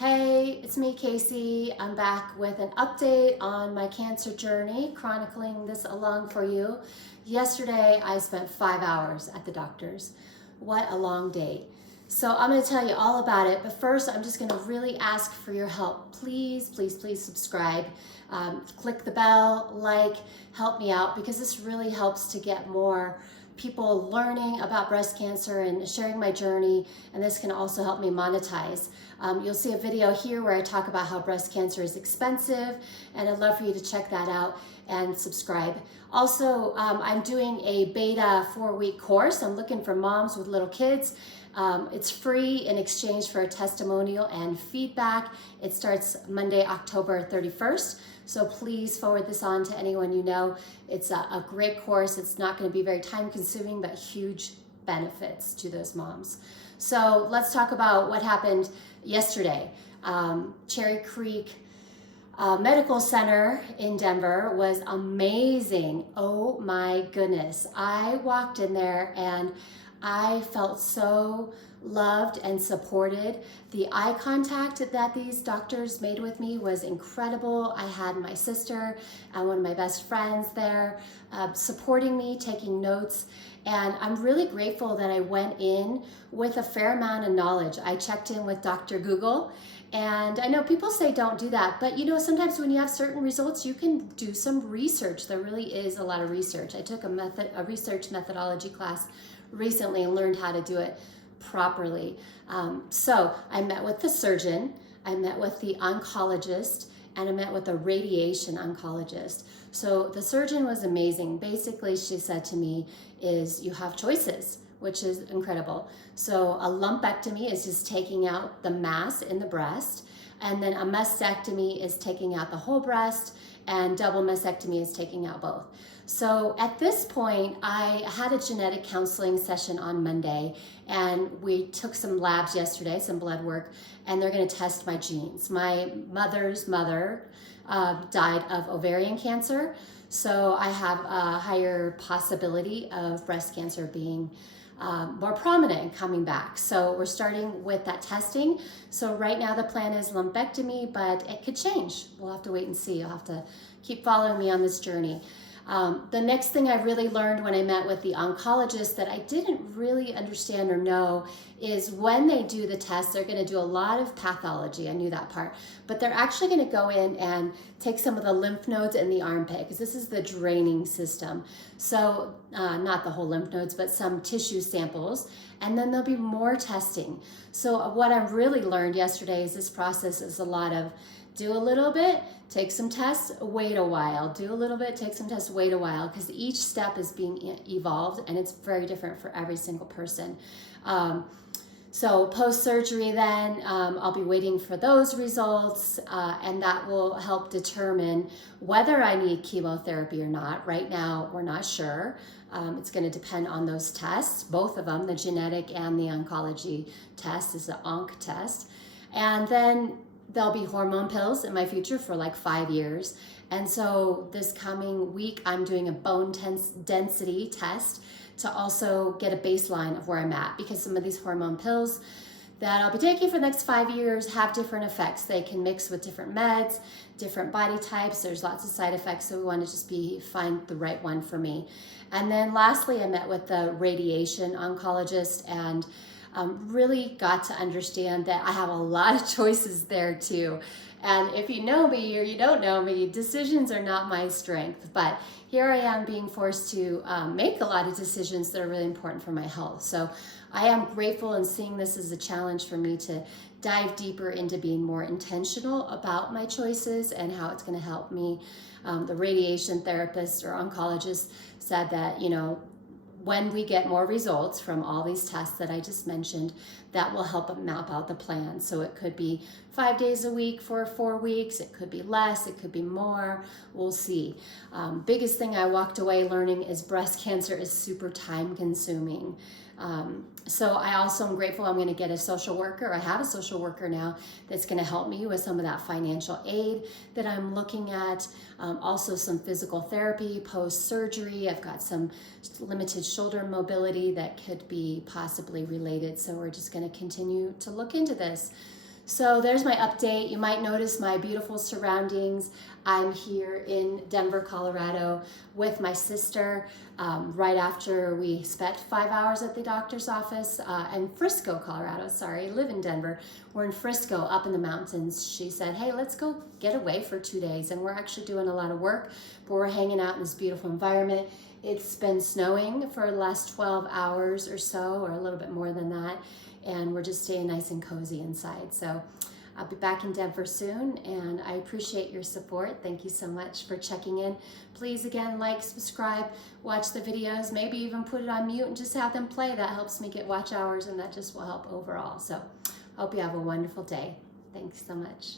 Hey, it's me, Casey. I'm back with an update on my cancer journey, chronicling this along for you. Yesterday, I spent 5 hours at the doctor's. What a long day. So I'm going to tell you all about it, but first I'm just going to really ask for your help. Please, please, please subscribe. Click the bell, like, help me out, because this really helps to get more people learning about breast cancer and sharing my journey, and this can also help me monetize. You'll see a video here where I talk about how breast cancer is expensive, and I'd love for you to check that out and subscribe. Also, I'm doing a beta 4-week course. I'm looking for moms with little kids. It's free in exchange for a testimonial and feedback. It starts Monday, October 31st. So please forward this on to anyone you know. It's a great course. It's not going to be very time consuming, but huge benefits to those moms. So let's talk about what happened yesterday. Cherry Creek Medical Center in Denver was amazing. Oh my goodness. I walked in there and I felt so loved and supported. The eye contact that these doctors made with me was incredible. I had my sister and one of my best friends there supporting me, taking notes. And I'm really grateful that I went in with a fair amount of knowledge. I checked in with Dr. Google. And I know people say don't do that, but you know, sometimes when you have certain results, you can do some research. There really is a lot of research. I took a research methodology class recently and learned how to do it properly. So I met with the surgeon, I met with the oncologist, and I met with the radiation oncologist. So the surgeon was amazing. Basically, she said to me is you have choices, which is incredible. So a lumpectomy is just taking out the mass in the breast, and then a mastectomy is taking out the whole breast, and double mastectomy is taking out both. So at this point, I had a genetic counseling session on Monday, and we took some labs yesterday, some blood work, and they're going to test my genes. My mother's mother died of ovarian cancer, so I have a higher possibility of breast cancer being more prominent and coming back. So we're starting with that testing. So right now the plan is lumpectomy, but it could change. We'll have to wait and see. You'll have to keep following me on this journey. The next thing I really learned when I met with the oncologist that I didn't really understand or know is when they do the test, they're going to do a lot of pathology. I knew that part, but they're actually going to go in and take some of the lymph nodes in the armpit, because this is the draining system. So not the whole lymph nodes, but some tissue samples, and then there'll be more testing. So what I really learned yesterday is this process is a lot of do a little bit, take some tests, wait a while, do a little bit, take some tests, wait a while, because each step is being evolved and it's very different for every single person. So post-surgery then, I'll be waiting for those results, and that will help determine whether I need chemotherapy or not. Right now, we're not sure. It's going to depend on those tests, both of them, the genetic and the oncology test is the onc test. And then there'll be hormone pills in my future for like 5 years. And so this coming week, I'm doing a bone density test to also get a baseline of where I'm at, because some of these hormone pills that I'll be taking for the next 5 years have different effects. They can mix with different meds, different body types. There's lots of side effects, so we want to just find the right one for me. And then lastly, I met with the radiation oncologist and really got to understand that I have a lot of choices there too. And if you know me or you don't know me, decisions are not my strength, but here I am being forced to make a lot of decisions that are really important for my health. So I am grateful and seeing this as a challenge for me to dive deeper into being more intentional about my choices and how it's going to help me. The radiation therapist or oncologist said that, you know, when we get more results from all these tests that I just mentioned, that will help map out the plan. So it could be 5 days a week for 4 weeks, it could be less, it could be more, we'll see. Biggest thing I walked away learning is breast cancer is super time consuming. So I also am grateful I'm going to get a social worker. I have a social worker now that's going to help me with some of that financial aid that I'm looking at. Also some physical therapy post-surgery. I've got some limited shoulder mobility that could be possibly related. So we're just going to continue to look into this. So there's my update. You might notice my beautiful surroundings. I'm here in Denver, Colorado with my sister right after we spent 5 hours at the doctor's office in Frisco, Colorado. Sorry, I live in Denver. We're in Frisco up in the mountains. She said, hey, let's go get away for 2 days. And we're actually doing a lot of work, but we're hanging out in this beautiful environment. It's been snowing for the last 12 hours or so, or a little bit more than that. And we're just staying nice and cozy inside. So I'll be back in Denver soon, and I appreciate your support. Thank you so much for checking in. Please, again, like, subscribe, watch the videos, maybe even put it on mute and just have them play. That helps me get watch hours, and that just will help overall. So I hope you have a wonderful day. Thanks so much.